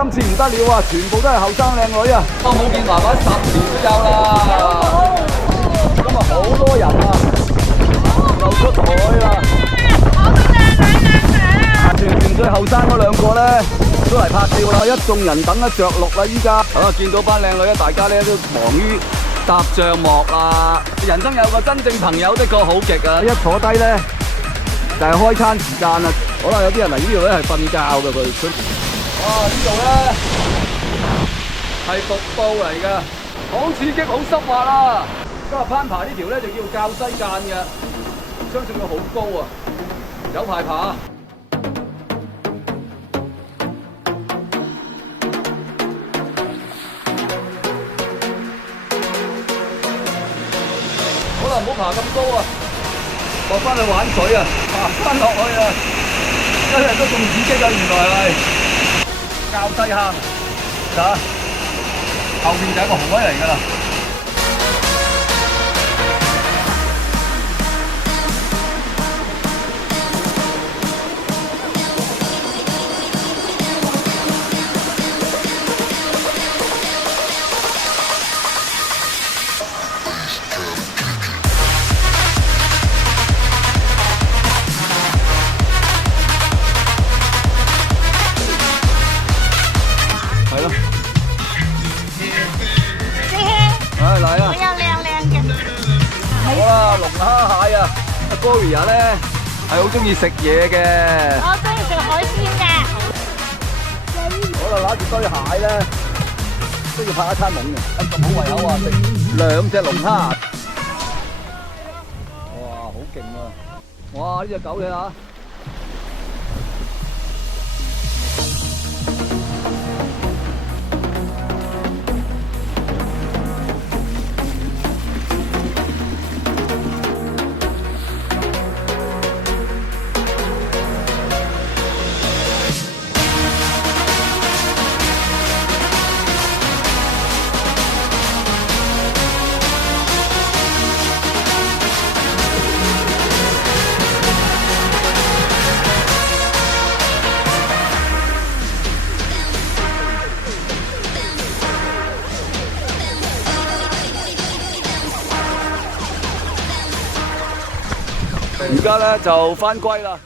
今次唔得了啊！全部都係後生靚女啊！我冇見媽媽10年都有啦。今日好多人啊，又出海啦。全最後生嗰兩個咧，都嚟拍照啦！一眾人等得着陸啦，依家見到班靚女咧，大家咧都忙於搭帳幕啦。人生有個真正朋友的確好極啊！一坐低咧就係開餐時間啦。可能有啲人嚟呢度咧係瞓覺嘅佢。哇！呢度咧係瀑布嚟㗎，好刺激，好濕滑啦！今日攀爬呢條咧就叫滘西澗嘅，相信佢好高啊，有排爬。好啦，唔好爬咁高啊，落翻去玩水啊，爬翻落去啊！一日都咁刺激啊，原來係滘西坑，睇後面就係一個河位嚟㗎啦。係咯，嚟啊！我有靚嘅。好啦，龍蝦蟹啊，阿 Gloria 咧係好中意食嘢嘅。我中意食海鮮嘅。好啦，揦住堆蟹咧，都要拍一餐懵嘅，咁好胃口啊！食2隻龍蝦，哇，好勁啊！哇，呢隻狗嘢啊！而家咧就返歸啦。